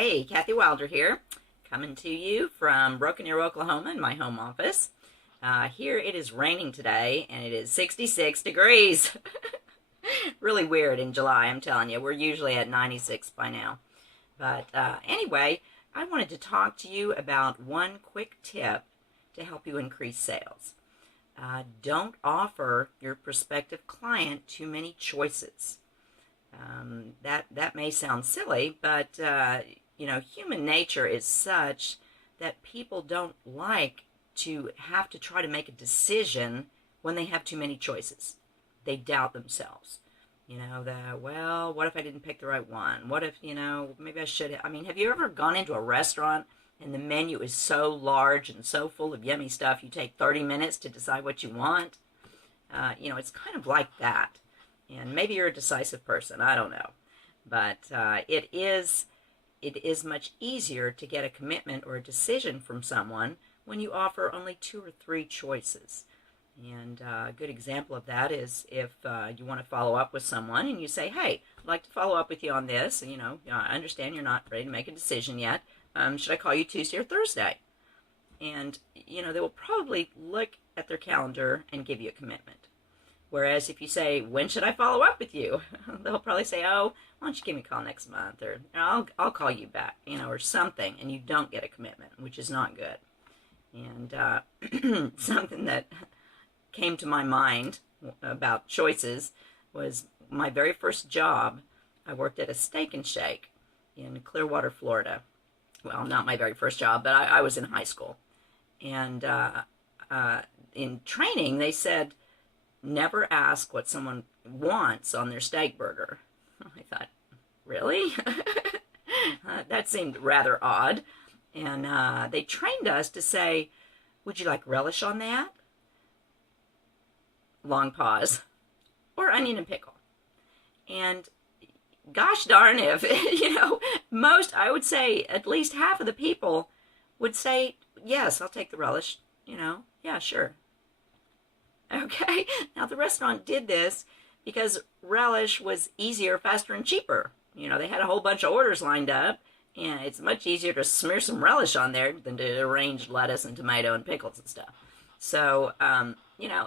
Hey, Kathy Wilder here, coming to you from Broken Arrow, Oklahoma in my home office. Here it is raining today, and it is 66 degrees. Really weird in July, I'm telling you. We're usually at 96 by now. But anyway, I wanted to talk to you about one quick tip to help you increase sales. Don't offer your prospective client too many choices. That may sound silly, but human nature is such that people don't like to have to try to make a decision when they have too many choices. They doubt themselves. Well, what if I didn't pick the right one? What if, maybe I should. I mean, have you ever gone into a restaurant and the menu is so large and so full of yummy stuff you take 30 minutes to decide what you want? It's kind of like that. And maybe you're a decisive person, I don't know. But it is much easier to get a commitment or a decision from someone when you offer only 2 or 3 choices. And a good example of that is if you want to follow up with someone and you say, hey, I'd like to follow up with you on this. I understand you're not ready to make a decision yet. Should I call you Tuesday or Thursday? And, they will probably look at their calendar and give you a commitment. Whereas if you say, when should I follow up with you? They'll probably say, oh, why don't you give me a call next month? Or I'll call you back, or something. And you don't get a commitment, which is not good. And something that came to my mind about choices was my very first job. I worked at a Steak and Shake in Clearwater, Florida. Well, not my very first job, but I was in high school. And in training, they said, never ask what someone wants on their steak burger. I thought, really? That seemed rather odd. And they trained us to say, would you like relish on that? Long pause. Or onion and pickle. And gosh darn if, most, I would say at least half of the people would say, yes, I'll take the relish. Yeah, sure. Okay, now the restaurant did this because relish was easier, faster, and cheaper. They had a whole bunch of orders lined up, and it's much easier to smear some relish on there than to arrange lettuce and tomato and pickles and stuff. So,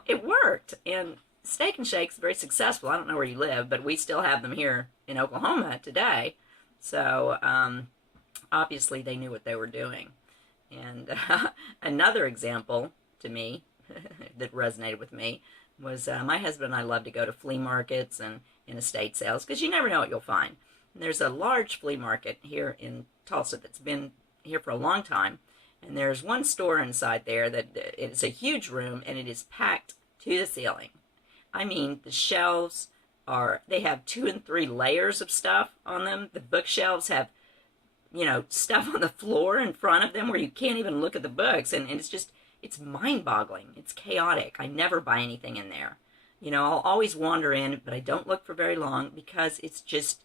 it worked, and Steak and Shake's very successful. I don't know where you live, but we still have them here in Oklahoma today. So, obviously they knew what they were doing. And another example to me that resonated with me was my husband and I love to go to flea markets and estate sales because you never know what you'll find. And there's a large flea market here in Tulsa that's been here for a long time, and there's one store inside there that it's a huge room and it is packed to the ceiling. I mean, the shelves they have 2 and 3 layers of stuff on them. The bookshelves have stuff on the floor in front of them where you can't even look at the books, and it's mind-boggling. It's chaotic. I never buy anything in there. I'll always wander in, but I don't look for very long because it's just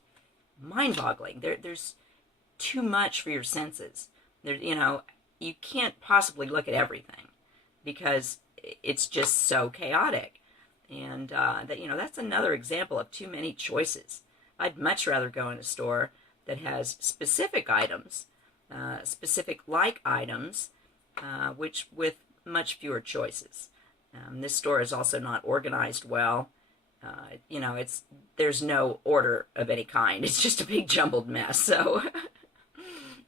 mind-boggling. There's too much for your senses. You can't possibly look at everything because it's just so chaotic. And that's another example of too many choices. I'd much rather go in a store that has specific items, specific like items, which with much fewer choices. This store is also not organized well. There's no order of any kind. It's just a big jumbled mess.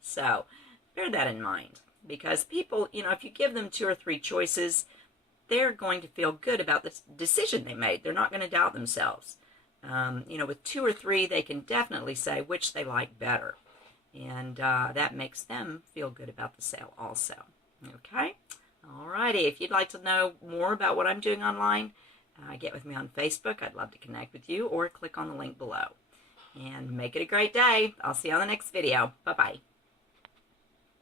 So bear that in mind, because people, if you give them 2 or 3 choices, they're going to feel good about the decision they made. They're not going to doubt themselves. With 2 or 3, they can definitely say which they like better. And that makes them feel good about the sale also. Okay? Alrighty. If you'd like to know more about what I'm doing online, get with me on Facebook. I'd love to connect with you, or click on the link below. And make it a great day. I'll see you on the next video. Bye-bye.